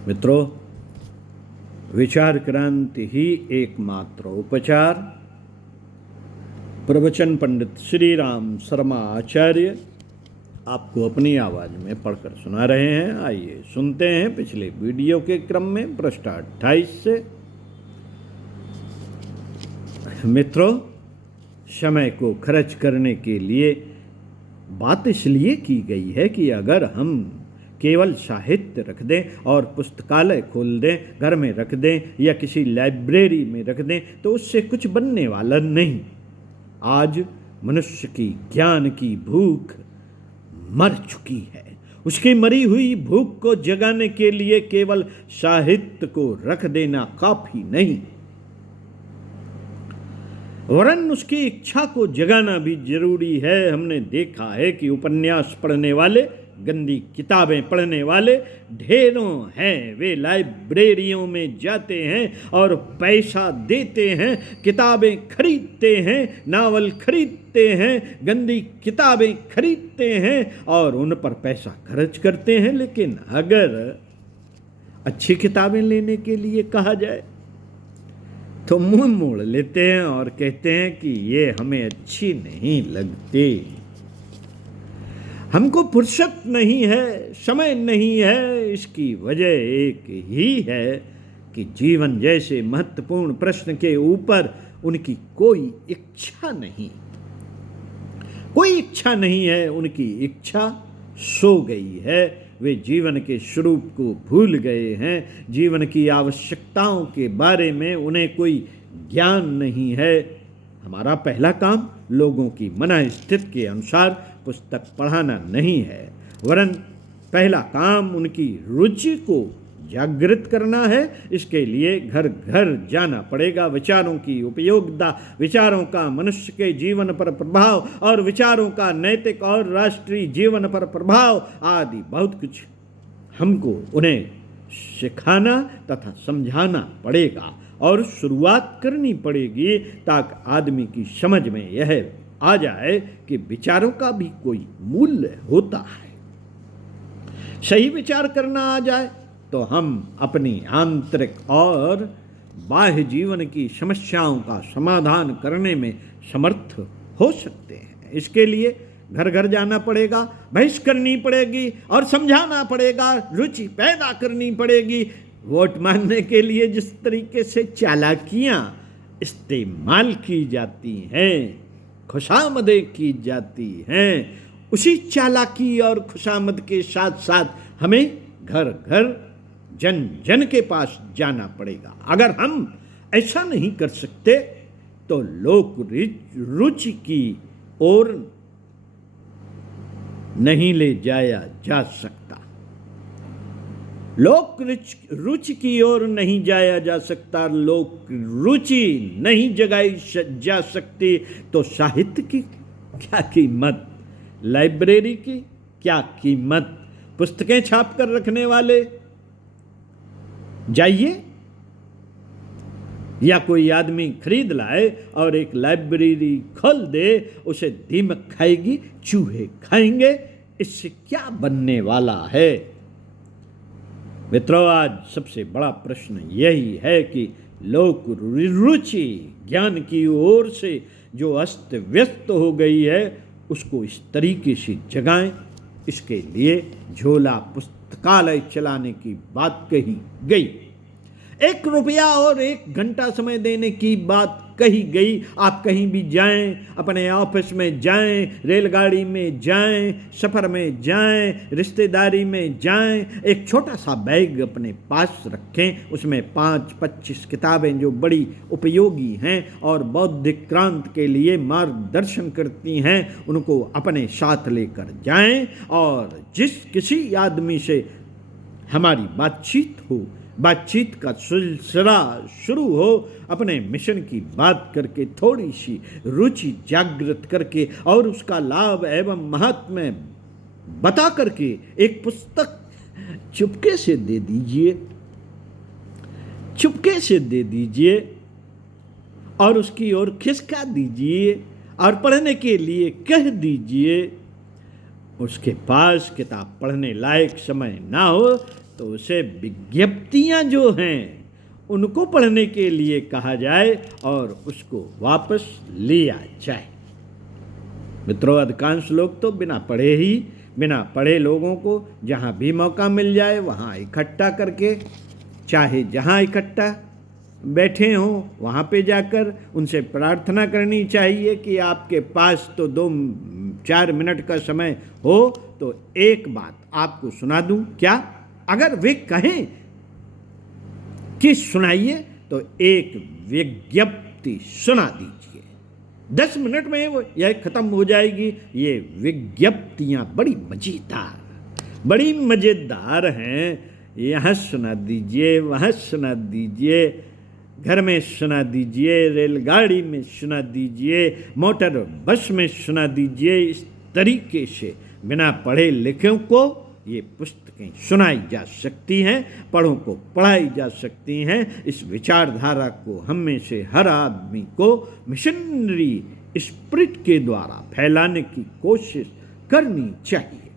मित्रों, विचार क्रांति ही एकमात्र उपचार। प्रवचन पंडित श्री राम शर्मा आचार्य आपको अपनी आवाज में पढ़कर सुना रहे हैं। आइए सुनते हैं पिछले वीडियो के क्रम में पृष्ठ 28 से। मित्रों, समय को खर्च करने के लिए बात इसलिए की गई है कि अगर हम केवल साहित्य रख दें और पुस्तकालय खोल दें, घर में रख दें या किसी लाइब्रेरी में रख दें तो उससे कुछ बनने वाला नहीं। आज मनुष्य की ज्ञान की भूख मर चुकी है। उसकी मरी हुई भूख को जगाने के लिए केवल साहित्य को रख देना काफी नहीं, वरन उसकी इच्छा को जगाना भी जरूरी है। हमने देखा है कि उपन्यास पढ़ने वाले, गंदी किताबें पढ़ने वाले ढेरों हैं। वे लाइब्रेरियों में जाते हैं और पैसा देते हैं, किताबें खरीदते हैं, नावल खरीदते हैं, गंदी किताबें खरीदते हैं और उन पर पैसा खर्च करते हैं। लेकिन अगर अच्छी किताबें लेने के लिए कहा जाए तो मुंह मोड़ लेते हैं और कहते हैं कि ये हमें अच्छी नहीं लगती, हमको फुर्सत नहीं है, समय नहीं है। इसकी वजह एक ही है कि जीवन जैसे महत्वपूर्ण प्रश्न के ऊपर उनकी कोई इच्छा नहीं है। उनकी इच्छा सो गई है। वे जीवन के स्वरूप को भूल गए हैं। जीवन की आवश्यकताओं के बारे में उन्हें कोई ज्ञान नहीं है। हमारा पहला काम लोगों की मनःस्थिति के अनुसार पुस्तक पढ़ाना नहीं है, वरन पहला काम उनकी रुचि को जागृत करना है। इसके लिए घर घर जाना पड़ेगा। विचारों की उपयोगिता, विचारों का मनुष्य के जीवन पर प्रभाव और विचारों का नैतिक और राष्ट्रीय जीवन पर प्रभाव आदि बहुत कुछ हमको उन्हें सिखाना तथा समझाना पड़ेगा और शुरुआत करनी पड़ेगी ताकि आदमी की समझ में यह आ जाए कि विचारों का भी कोई मूल्य होता है। सही विचार करना आ जाए तो हम अपनी आंतरिक और बाह्य जीवन की समस्याओं का समाधान करने में समर्थ हो सकते हैं। इसके लिए घर घर जाना पड़ेगा, बहस करनी पड़ेगी और समझाना पड़ेगा, रुचि पैदा करनी पड़ेगी। वोट मांगने के लिए जिस तरीके से चालाकियां इस्तेमाल की जाती हैं, खुशामदें की जाती हैं, उसी चालाकी और खुशामद के साथ साथ हमें घर घर जन जन के पास जाना पड़ेगा। अगर हम ऐसा नहीं कर सकते तो लोक रुचि की ओर नहीं ले जाया जा सकता। लोक रुचि की ओर नहीं जाया जा सकता, लोक रुचि नहीं जगाई जा सकती तो साहित्य की क्या कीमत, लाइब्रेरी की क्या कीमत। पुस्तकें छाप कर रखने वाले जाइए या कोई आदमी खरीद लाए और एक लाइब्रेरी खोल दे, उसे दीमक खाएगी, चूहे खाएंगे। इससे क्या बनने वाला है? मित्रों, आज सबसे बड़ा प्रश्न यही है कि लोक रुचि ज्ञान की ओर से जो अस्त व्यस्त हो गई है उसको इस तरीके से जगाएं। इसके लिए झोला पुस्तकालय चलाने की बात कही गई, 1 रुपया और 1 घंटा समय देने की बात कही गई। आप कहीं भी जाएं, अपने ऑफिस में जाएं, रेलगाड़ी में जाएं, सफर में जाएं, रिश्तेदारी में जाएं, एक छोटा सा बैग अपने पास रखें। उसमें 5-25 किताबें जो बड़ी उपयोगी हैं और बौद्धिक क्रांति के लिए मार्गदर्शन करती हैं, उनको अपने साथ लेकर जाएं। और जिस किसी आदमी से हमारी बातचीत का सिलसिला शुरू हो, अपने मिशन की बात करके, थोड़ी सी रुचि जागृत करके और उसका लाभ एवं महात्म्य बता करके एक पुस्तक चुपके से दे दीजिए और उसकी ओर खिसका दीजिए और पढ़ने के लिए कह दीजिए। उसके पास किताब पढ़ने लायक समय ना हो तो उसे विज्ञप्तियां जो हैं उनको पढ़ने के लिए कहा जाए और उसको वापस लिया जाए। मित्रों, अधिकांश लोग तो बिना पढ़े लोगों को जहाँ भी मौका मिल जाए वहाँ इकट्ठा करके, चाहे जहाँ इकट्ठा बैठे हों वहाँ पे जाकर उनसे प्रार्थना करनी चाहिए कि आपके पास तो 2-4 मिनट का समय हो तो एक बात आपको सुना दूं क्या? अगर वे कहें कि सुनाइए तो एक विज्ञप्ति सुना दीजिए, 10 मिनट में वो यह खत्म हो जाएगी। ये विज्ञप्तियां बड़ी मजेदार हैं। यहाँ सुना दीजिए, वहाँ सुना दीजिए, घर में सुना दीजिए, रेलगाड़ी में सुना दीजिए, मोटर बस में सुना दीजिए। इस तरीके से बिना पढ़े लिखे को ये पुस्तकें सुनाई जा सकती हैं, पढ़ों को पढ़ाई जा सकती हैं। इस विचारधारा को हम में से हर आदमी को मिशनरी स्पिरिट के द्वारा फैलाने की कोशिश करनी चाहिए।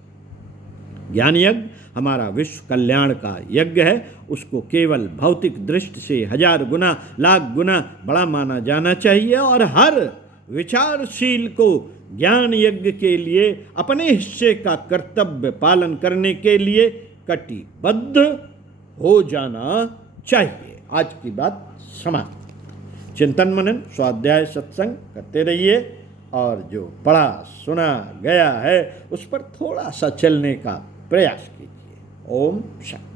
ज्ञान यज्ञ हमारा विश्व कल्याण का यज्ञ है। उसको केवल भौतिक दृष्टि से 1000 गुना, लाख गुना बड़ा माना जाना चाहिए और हर विचारशील को ज्ञान यज्ञ के लिए अपने हिस्से का कर्तव्य पालन करने के लिए कटिबद्ध हो जाना चाहिए। आज की बात समाप्त। चिंतन मनन स्वाध्याय सत्संग करते रहिए और जो पढ़ा सुना गया है उस पर थोड़ा सा चलने का प्रयास कीजिए। ओम शांति।